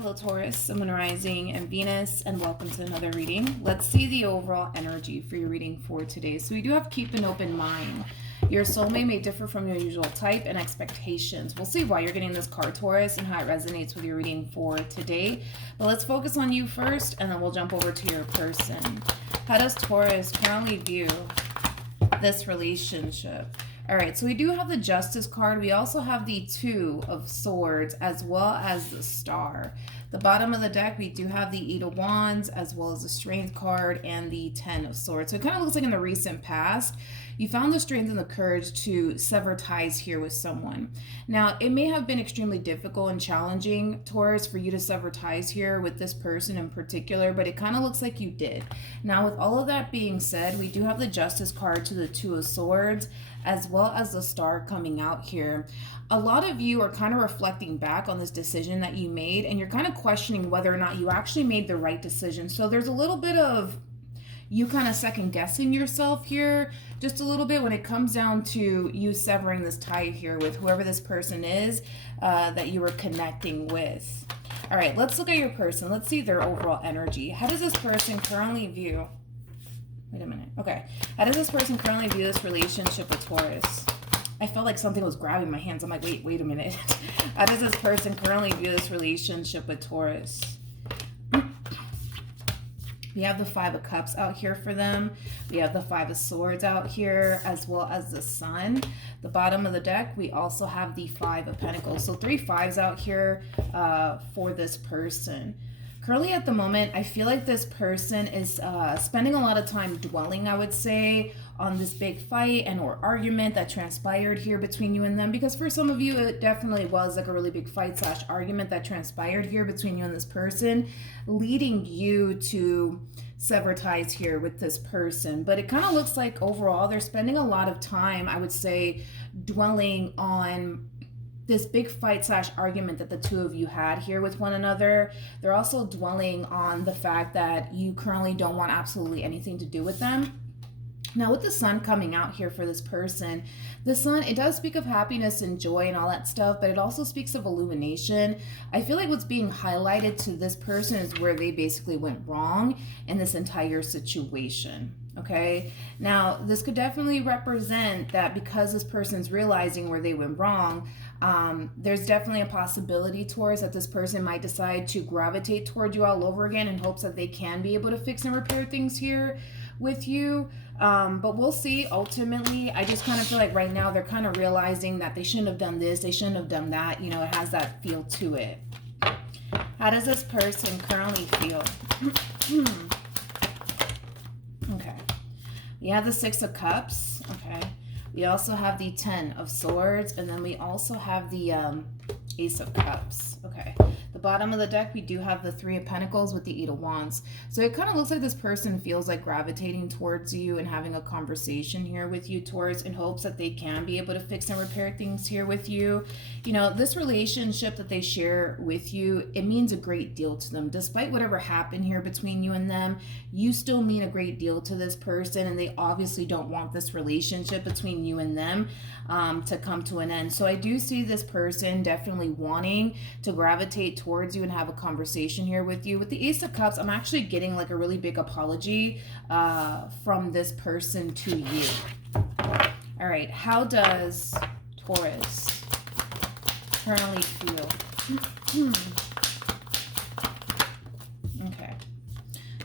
Hello Taurus, Sun, Moon, Rising, and Venus, and welcome to another reading. Let's see the overall energy for your reading for today. So we do have keep an open mind. Your soulmate may differ from your usual type and expectations. We'll see why you're getting this card, Taurus, and how it resonates with your reading for today. But let's focus on you first, and then we'll jump over to your person. How does Taurus currently view this relationship? All right, so we do have the Justice card. We also have the Two of Swords as well as the Star. The bottom of the deck, we do have the Eight of Wands as well as the Strength card and the Ten of Swords. So it kind of looks like in the recent past, you found the strength and the courage to sever ties here with someone. Now, it may have been extremely difficult and challenging, Taurus, for you to sever ties here with this person in particular, but it kind of looks like you did. Now, with all of that being said, we do have the Justice card to the Two of Swords as well as the Star coming out here. A lot of you are kind of reflecting back on this decision that you made, and you're kind of questioning whether or not you actually made the right decision. So there's a little bit of you kind of second guessing yourself here just a little bit when it comes down to you severing this tie here with whoever this person is that you were connecting with. All right, let's look at your person. Let's see their overall energy. How does this person currently view? Wait a minute. Okay. How does this person currently view this relationship with Taurus? I felt like something was grabbing my hands. I'm like, wait a minute. How does this person currently view this relationship with Taurus? We have the Five of Cups out here for them. We have the Five of Swords out here, as well as the Sun. The bottom of the deck, we also have the Five of Pentacles. So 3 fives out here for this person. Currently at the moment, I feel like this person is spending a lot of time dwelling, I would say, on this big fight and or argument that transpired here between you and them. Because for some of you, it definitely was like a really big fight / argument that transpired here between you and this person, leading you to sever ties here with this person. But it kind of looks like overall, they're spending a lot of time, I would say, dwelling on this big fight / argument that the two of you had here with one another. They're also dwelling on the fact that you currently don't want absolutely anything to do with them. Now, with the Sun coming out here for this person, the Sun, it does speak of happiness and joy and all that stuff, but it also speaks of illumination. I feel like what's being highlighted to this person is where they basically went wrong in this entire situation. Okay, now this could definitely represent that because this person's realizing where they went wrong, there's definitely a possibility, Taurus, that this person might decide to gravitate toward you all over again in hopes that they can be able to fix and repair things here with you. But we'll see. Ultimately, I just kind of feel like right now they're kind of realizing that they shouldn't have done this, they shouldn't have done that. You know, it has that feel to it. How does this person currently feel? Okay. We have the Six of Cups. Okay. We also have the Ten of Swords, and then we also have the Ace of Cups. Okay. The bottom of the deck, we do have the Three of Pentacles with the Eight of Wands. So it kind of looks like this person feels like gravitating towards you and having a conversation here with you, Taurus, in hopes that they can be able to fix and repair things here with you. You know, this relationship that they share with you, it means a great deal to them. Despite whatever happened here between you and them, you still mean a great deal to this person, and they obviously don't want this relationship between you and them to come to an end. So I do see this person definitely wanting to gravitate towards you and have a conversation here with you. With the Ace of Cups, I'm actually getting like a really big apology from this person to you. All right, how does Taurus currently feel? Okay.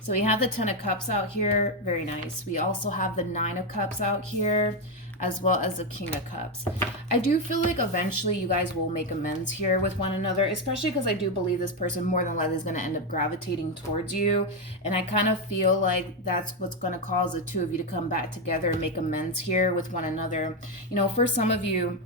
So we have the Ten of Cups out here. Very nice. We also have the Nine of Cups out here, as well as the King of Cups. I do feel like eventually you guys will make amends here with one another, especially because I do believe this person more than likely is going to end up gravitating towards you. And I kind of feel like that's what's going to cause the two of you to come back together and make amends here with one another. You know, for some of you,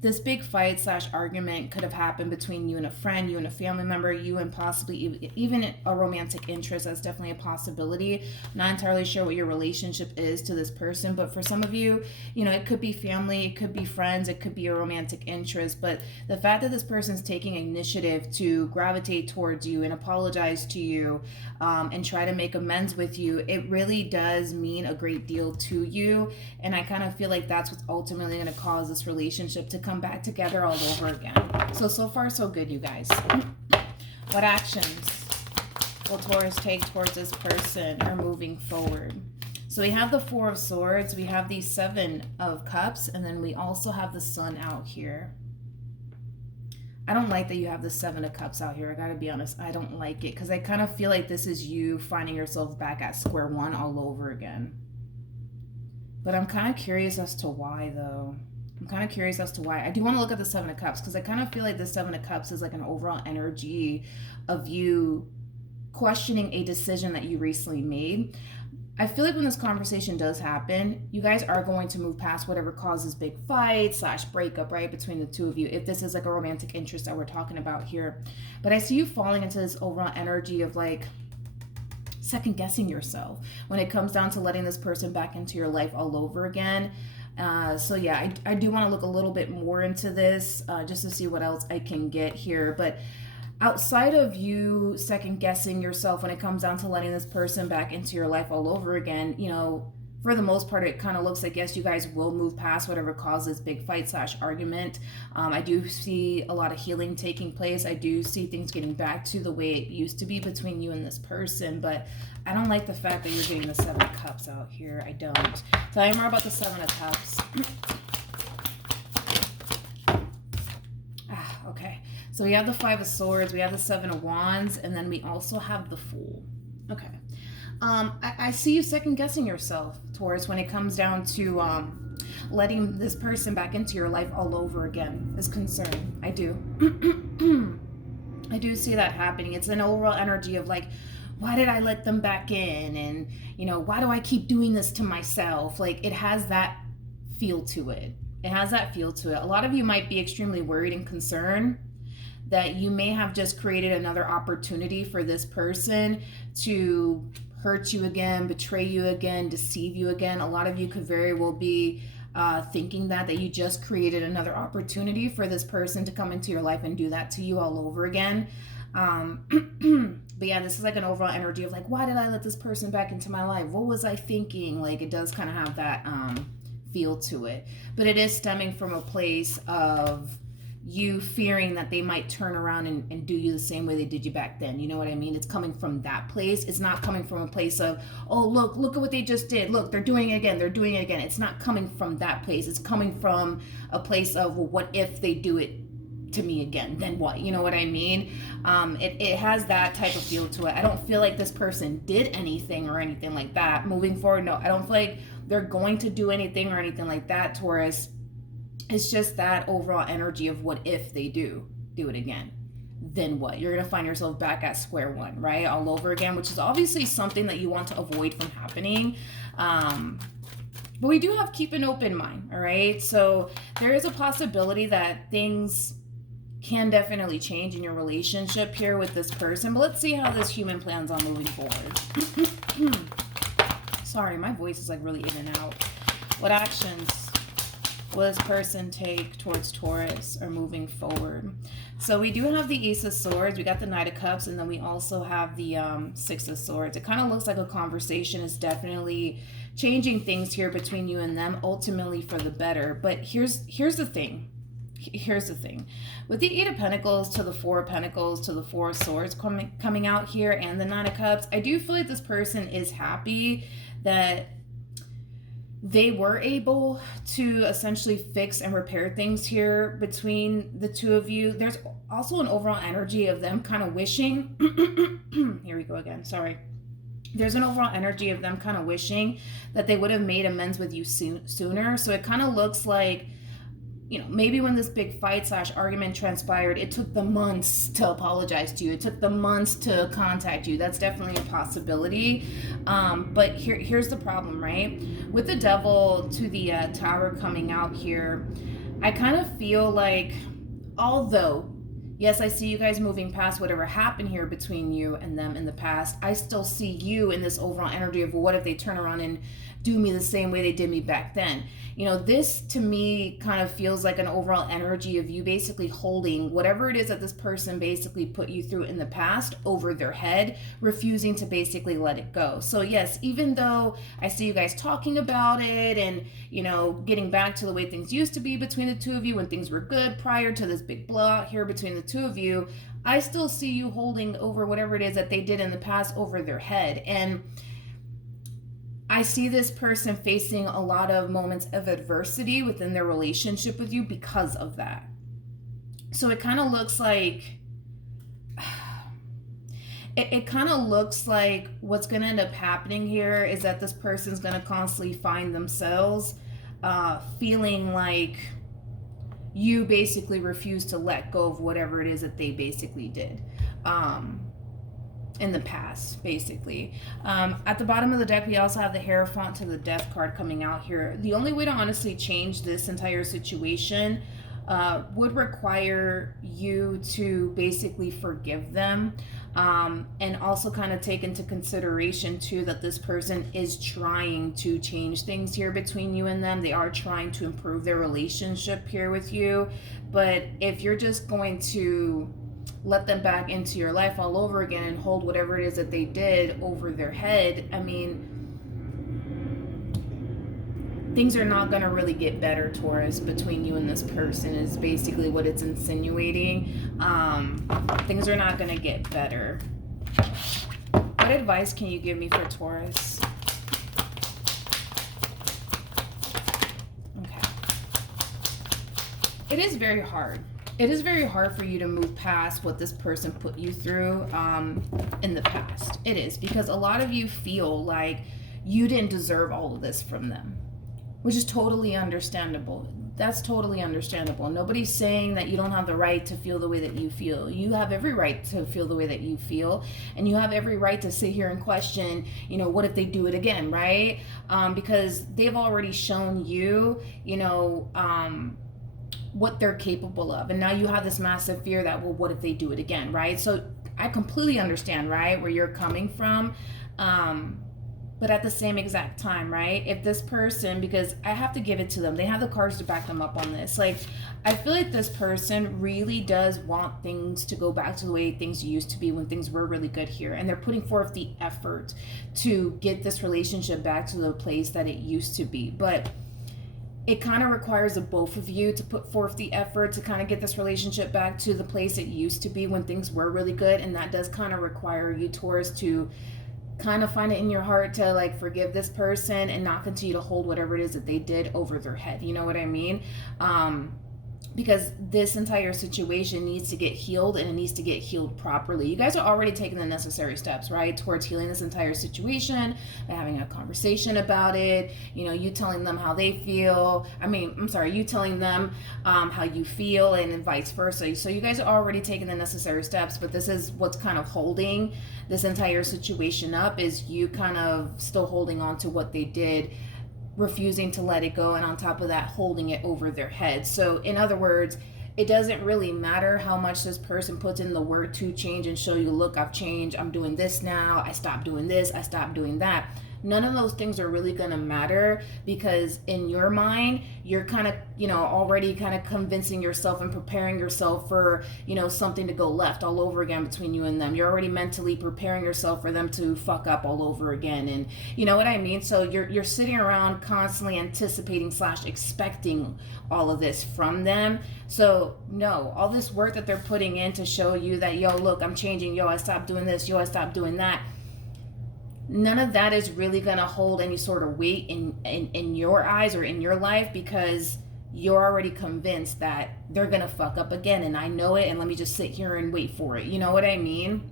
this big fight / argument could have happened between you and a friend, you and a family member, you and possibly even a romantic interest. That's definitely a possibility. Not entirely sure what your relationship is to this person, but for some of you, you know, it could be family, it could be friends, it could be a romantic interest. But the fact that this person's taking initiative to gravitate towards you and apologize to you and try to make amends with you, it really does mean a great deal to you. And I kind of feel like that's what's ultimately going to cause this relationship to come back together all over again. So far, so good, you guys. What actions will Taurus take towards this person or moving forward? So we have the Four of Swords, we have the Seven of Cups, and then we also have the Sun out here. I don't like that you have the Seven of Cups out here. I gotta be honest, I don't like it, because I kind of feel like this is you finding yourself back at square one all over again. But I'm kind of curious as to why, though. I'm kind of curious as to why. I do want to look at the Seven of Cups, because I kind of feel like the Seven of Cups is like an overall energy of you questioning a decision that you recently made. I feel like when this conversation does happen, you guys are going to move past whatever causes big fight / breakup, right, between the two of you, if this is like a romantic interest that we're talking about here. But I see you falling into this overall energy of like second guessing yourself when it comes down to letting this person back into your life all over again. So yeah, I do want to look a little bit more into this just to see what else I can get here. But outside of you second guessing yourself when it comes down to letting this person back into your life all over again, you know, for the most part, it kind of looks like, yes, you guys will move past whatever causes big fight / argument. I do see a lot of healing taking place. I do see things getting back to the way it used to be between you and this person, but I don't like the fact that you're getting the Seven of Cups out here. I don't. Tell me more about the Seven of Cups. Okay. So we have the Five of Swords, we have the Seven of Wands, and then we also have the Fool. Okay. I see you second guessing yourself, Taurus, when it comes down to letting this person back into your life all over again is concerned. I do. I do see that happening. It's an overall energy of like, why did I let them back in? And, you know, why do I keep doing this to myself? Like, it has that feel to it. It has that feel to it. A lot of you might be extremely worried and concerned that you may have just created another opportunity for this person to hurt you again, betray you again, deceive you again. A lot of you could very well be thinking that you just created another opportunity for this person to come into your life and do that to you all over again. But yeah, this is like an overall energy of like, why did I let this person back into my life? What was I thinking? Like, it does kind of have that feel to it. But it is stemming from a place of you fearing that they might turn around and do you the same way they did you back then. You know what I mean? It's coming from that place. It's not coming from a place of, oh, look at what they just did. Look, they're doing it again. They're doing it again. It's not coming from that place. It's coming from a place of, well, what if they do it to me again? Then what? You know what I mean? It has that type of feel to it. I don't feel like this person did anything or anything like that. Moving forward, no, I don't feel like they're going to do anything or anything like that, Taurus. It's just that overall energy of what if they do it again? Then what? You're going to find yourself back at square one, right? All over again, which is obviously something that you want to avoid from happening. But we do have keep an open mind, all right? So there is a possibility that things can definitely change in your relationship here with this person. But let's see how this human plans on moving forward. Sorry, my voice is like really in and out. What actions will this person take towards Taurus or moving forward? So we do have the Ace of Swords, we got the Knight of Cups, and then we also have the Six of Swords. It kind of looks like a conversation is definitely changing things here between you and them, ultimately for the better. But here's the thing. Here's the thing. With the Eight of Pentacles to the Four of Pentacles to the Four of Swords coming out here and the Nine of Cups, I do feel like this person is happy that they were able to essentially fix and repair things here between the two of you. There's also an overall energy of them kind of wishing, here we go again, sorry. There's an overall energy of them kind of wishing that they would have made amends with you sooner. So it kind of looks like, you know, maybe when this big fight / argument transpired, it took them months to apologize to you. It took them months to contact you. That's definitely a possibility. But here's the problem, right? With the Devil to the Tower coming out here, I kind of feel like, although, yes, I see you guys moving past whatever happened here between you and them in the past, I still see you in this overall energy of, well, what if they turn around and do me the same way they did me back then? You know, this to me kind of feels like an overall energy of you basically holding whatever it is that this person basically put you through in the past over their head, refusing to basically let it go. So yes, even though I see you guys talking about it and, you know, getting back to the way things used to be between the two of you when things were good prior to this big blowout here between the two of you, I still see you holding over whatever it is that they did in the past over their head. And I see this person facing a lot of moments of adversity within their relationship with you because of that. So it kind of looks like, it kind of looks like what's going to end up happening here is that this person's going to constantly find themselves feeling like you basically refuse to let go of whatever it is that they basically did. In the past, basically. At the bottom of the deck, we also have the Hierophant to the Death card coming out here. The only way to honestly change this entire situation would require you to basically forgive them, and also kind of take into consideration too that this person is trying to change things here between you and them. They are trying to improve their relationship here with you, but if you're just going to let them back into your life all over again and hold whatever it is that they did over their head, I mean, things are not going to really get better, Taurus, between you and this person is basically what it's insinuating. Things are not going to get better. What advice can you give me for Taurus? Okay. It is very hard. It is very hard for you to move past what this person put you through in the past. It is, because a lot of you feel like you didn't deserve all of this from them, which is totally understandable. That's totally understandable. Nobody's saying that you don't have the right to feel the way that you feel. You have every right to feel the way that you feel, and you have every right to sit here and question, you know, what if they do it again, right? Because they've already shown you, you know, what they're capable of, and now you have this massive fear that, well, what if they do it again, right? So I completely understand, right, where you're coming from, but at the same exact time, right, if this person, because I have to give it to them, they have the cards to back them up on this, like, I feel like this person really does want things to go back to the way things used to be when things were really good here, and they're putting forth the effort to get this relationship back to the place that it used to be. But it kind of requires the both of you to put forth the effort to kind of get this relationship back to the place it used to be when things were really good. And that does kind of require you, Taurus, to kind of find it in your heart to like forgive this person and not continue to hold whatever it is that they did over their head. You know what I mean? Because this entire situation needs to get healed, and it needs to get healed properly. You guys are already taking the necessary steps, right, towards healing this entire situation, by having a conversation about it, you know, you telling them how they feel. You telling them how you feel, and then vice versa. So you guys are already taking the necessary steps, but this is what's kind of holding this entire situation up, is you kind of still holding on to what they did, refusing to let it go, and on top of that, holding it over their head. So in other words, it doesn't really matter how much this person puts in the word to change and show you, look, I've changed, I'm doing this now, I stopped doing this, I stopped doing that. None of those things are really going to matter, because in your mind, you're kind of, you know, already kind of convincing yourself and preparing yourself for, you know, something to go left all over again between you and them. You're already mentally preparing yourself for them to fuck up all over again. And you know what I mean? So you're sitting around constantly anticipating / expecting all of this from them. So no, all this work that they're putting in to show you that, yo, look, I'm changing, yo, I stopped doing this, yo, I stopped doing that, none of that is really going to hold any sort of weight in your eyes or in your life, because you're already convinced that they're going to fuck up again, and I know it, and let me just sit here and wait for it. You know what I mean?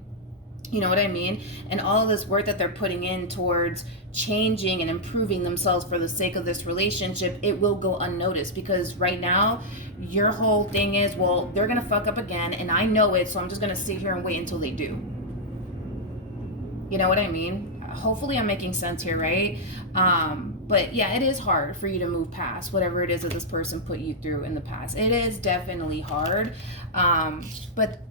You know what I mean? And all of this work that they're putting in towards changing and improving themselves for the sake of this relationship, it will go unnoticed, because right now your whole thing is, well, they're going to fuck up again, and I know it, so I'm just going to sit here and wait until they do. You know what I mean? Hopefully I'm making sense here, right? But yeah, it is hard for you to move past whatever it is that this person put you through in the past. It is definitely hard. But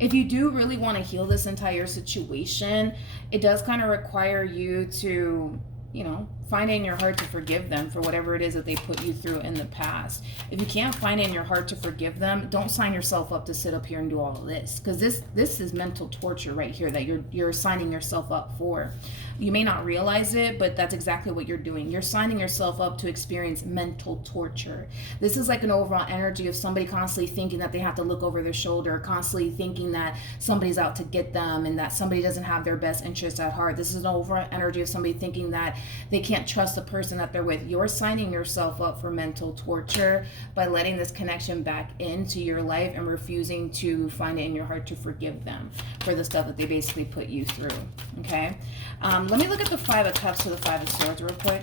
if you do really want to heal this entire situation, it does kind of require you to, you know, find it in your heart to forgive them for whatever it is that they put you through in the past. If you can't find it in your heart to forgive them, don't sign yourself up to sit up here and do all of this, because this is mental torture right here that you're signing yourself up for. You may not realize it, but that's exactly what you're doing. You're signing yourself up to experience mental torture. This is like an overall energy of somebody constantly thinking that they have to look over their shoulder, constantly thinking that somebody's out to get them and that somebody doesn't have their best interests at heart. This is an overall energy of somebody thinking that they can't trust the person that they're with. You're signing yourself up for mental torture by letting this connection back into your life and refusing to find it in your heart to forgive them for the stuff that they basically put you through. Okay? Let me look at the Five of Cups to the Five of Swords real quick.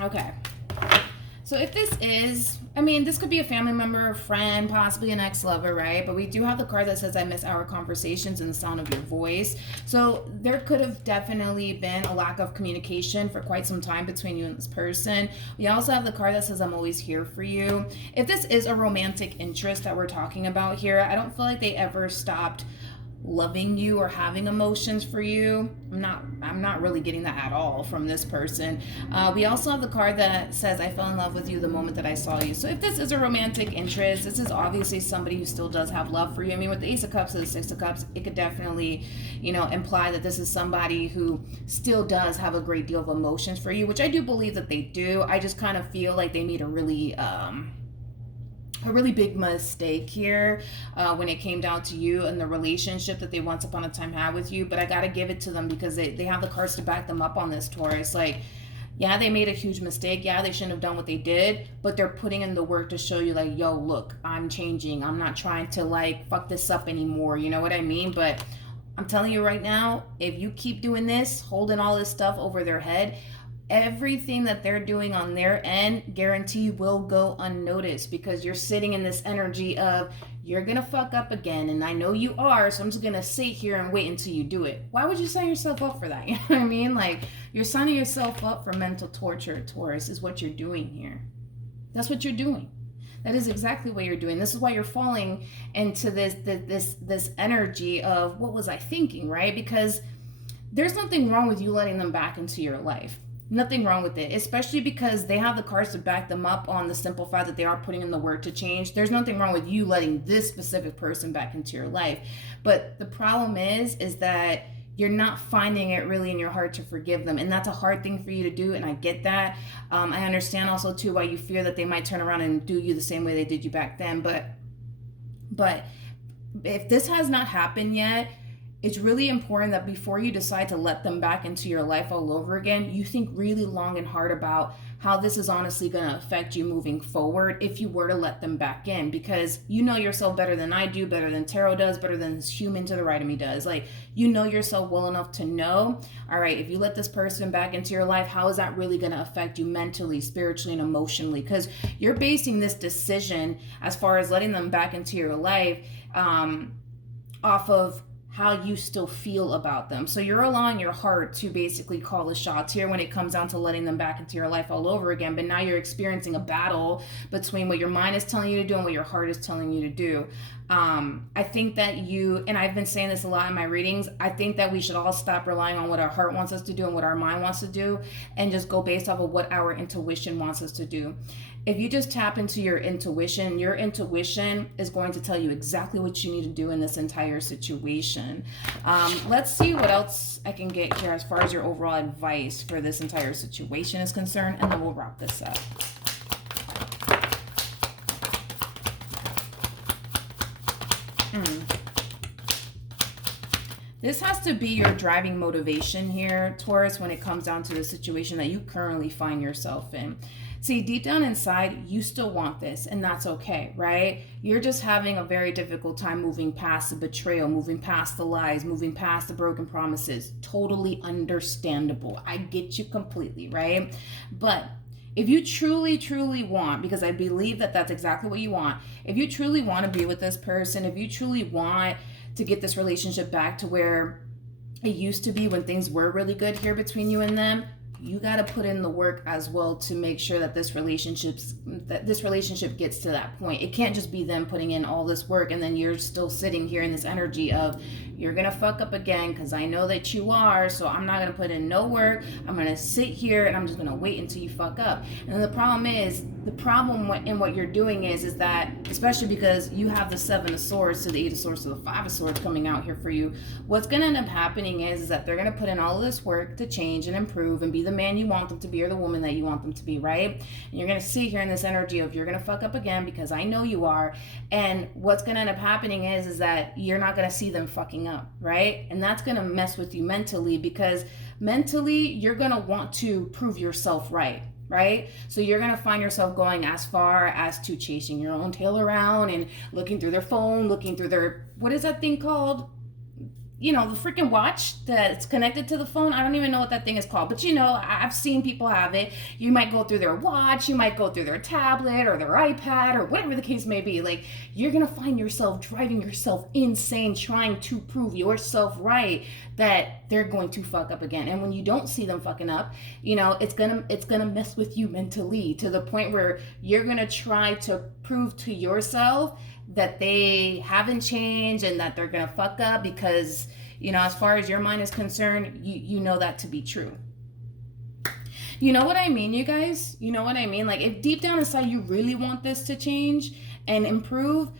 Okay. So if this is, this could be a family member, a friend, possibly an ex-lover, right? But we do have the card that says, I miss our conversations and the sound of your voice. So there could have definitely been a lack of communication for quite some time between you and this person. We also have the card that says, I'm always here for you. If this is a romantic interest that we're talking about here, I don't feel like they ever stopped loving you or having emotions for you. I'm not really getting that at all from this person. We also have the card that says, I fell in love with you the moment that I saw you. So if this is a romantic interest, this is obviously somebody who still does have love for you. With the Ace of Cups and the Six of Cups, it could definitely, imply that this is somebody who still does have a great deal of emotions for you, which I do believe that they do. I just kind of feel like they made a really big mistake here when it came down to you and the relationship that they once upon a time had with you. But I gotta give it to them because they have the cards to back them up on this, Taurus. Like, yeah, they made a huge mistake. Yeah, they shouldn't have done what they did, but they're putting in the work to show you, like, yo, look, I'm changing. I'm not trying to, like, fuck this up anymore. You know what I mean? But I'm telling you right now, if you keep doing this, holding all this stuff over their head, everything that they're doing on their end, guarantee will go unnoticed, because you're sitting in this energy of, you're gonna fuck up again, and I know you are, so I'm just gonna sit here and wait until you do it. Why would you sign yourself up for that? You know what I mean? Like, you're signing yourself up for mental torture, Taurus, is what you're doing here. That's what you're doing. That is exactly what you're doing. This is why you're falling into this energy of, what was I thinking, right? Because there's nothing wrong with you letting them back into your life. Nothing wrong with it, especially because they have the cards to back them up on the simple fact that they are putting in the work to change. There's nothing wrong with you letting this specific person back into your life. But the problem is that you're not finding it really in your heart to forgive them. And that's a hard thing for you to do, and I get that. I understand also, too, why you fear that they might turn around and do you the same way they did you back then. But if this has not happened yet, it's really important that before you decide to let them back into your life all over again, you think really long and hard about how this is honestly going to affect you moving forward if you were to let them back in, because you know yourself better than I do, better than tarot does, better than this human to the right of me does. Like, you know yourself well enough to know, all right, if you let this person back into your life, how is that really going to affect you mentally, spiritually, and emotionally? Because you're basing this decision as far as letting them back into your life off of how you still feel about them. So you're allowing your heart to basically call the shots here when it comes down to letting them back into your life all over again. But now you're experiencing a battle between what your mind is telling you to do and what your heart is telling you to do. I think that and I've been saying this a lot in my readings, I think that we should all stop relying on what our heart wants us to do and what our mind wants to do, and just go based off of what our intuition wants us to do. If you just tap into your intuition is going to tell you exactly what you need to do in this entire situation. Let's see what else I can get here as far as your overall advice for this entire situation is concerned, and then we'll wrap this up. This has to be your driving motivation here, Taurus, when it comes down to the situation that you currently find yourself in. See, deep down inside, you still want this, and that's okay, right? You're just having a very difficult time moving past the betrayal, moving past the lies, moving past the broken promises. Totally understandable. I get you completely, right? But if you truly, truly want, because I believe that that's exactly what you want, if you truly want to be with this person, if you truly want to get this relationship back to where it used to be when things were really good here between you and them, you got to put in the work as well to make sure that this relationship gets to that point. It can't just be them putting in all this work and then you're still sitting here in this energy of, you're gonna fuck up again because I know that you are, so I'm not gonna put in no work. I'm gonna sit here and I'm just gonna wait until you fuck up. And the problem in what you're doing is that, especially because you have the 7 of Swords to the 8 of Swords to the 5 of Swords coming out here for you, what's gonna end up happening is that they're gonna put in all of this work to change and improve and be the man you want them to be or the woman that you want them to be, right? And you're gonna sit here in this energy of, you're gonna fuck up again because I know you are. And what's gonna end up happening is that you're not gonna see them fucking up, right? And that's gonna mess with you mentally, because mentally you're gonna want to prove yourself right? So you're gonna find yourself going as far as to chasing your own tail around and looking through their phone, looking through their, what is that thing called? You know, the freaking watch that's connected to the phone. I don't even know what that thing is called, but you know, I've seen people have it. You might go through their watch, you might go through their tablet or their iPad or whatever the case may be. Like, you're gonna find yourself driving yourself insane trying to prove yourself right that they're going to fuck up again. And when you don't see them fucking up, you know, it's gonna mess with you mentally to the point where you're gonna try to prove to yourself that they haven't changed and that they're gonna fuck up because, you know, as far as your mind is concerned, you know that to be true. You know what I mean, you guys? You know what I mean? Like, if deep down inside you really want this to change and improve,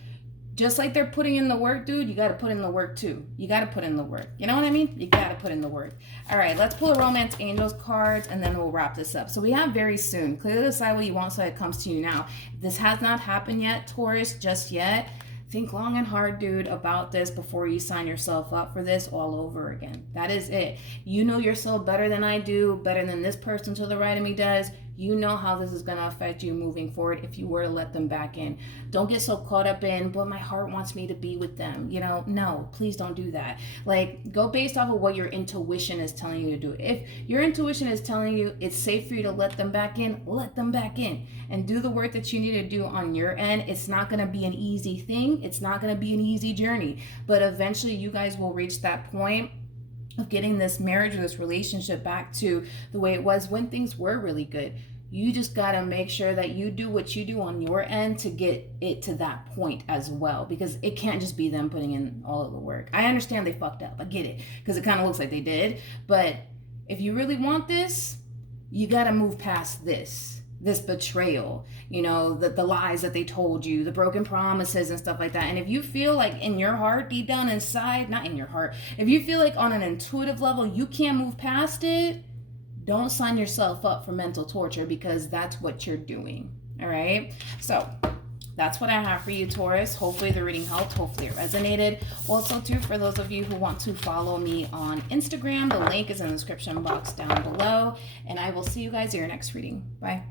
just like they're putting in the work, dude, you got to put in the work too. You got to put in the work. You know what I mean? You got to put in the work. All right, let's pull a Romance Angels cards and then we'll wrap this up. So we have very soon. Clearly decide what you want so it comes to you now. If this has not happened yet, Taurus, just yet, think long and hard, dude, about this before you sign yourself up for this all over again. That is it. You know yourself better than I do, better than this person to the right of me does. You know how this is going to affect you moving forward if you were to let them back in. Don't get so caught up in, but my heart wants me to be with them. You know, no, please don't do that. Like, go based off of what your intuition is telling you to do. If your intuition is telling you it's safe for you to let them back in, let them back in and do the work that you need to do on your end. It's not going to be an easy thing. It's not going to be an easy journey, but eventually you guys will reach that point of getting this marriage or this relationship back to the way it was when things were really good. You just got to make sure that you do what you do on your end to get it to that point as well, because it can't just be them putting in all of the work. I understand they fucked up. I get it, because it kind of looks like they did. But if you really want this, you got to move past this betrayal, you know, the lies that they told you, the broken promises and stuff like that. And if you feel like in your heart, deep down inside, not in your heart, if you feel like on an intuitive level you can't move past it, don't sign yourself up for mental torture, because that's what you're doing. All right, so that's what I have for you, Taurus. Hopefully the reading helped. Hopefully it resonated. Also, too, for those of you who want to follow me on Instagram, the link is in the description box down below. And I will see you guys in your next reading. Bye.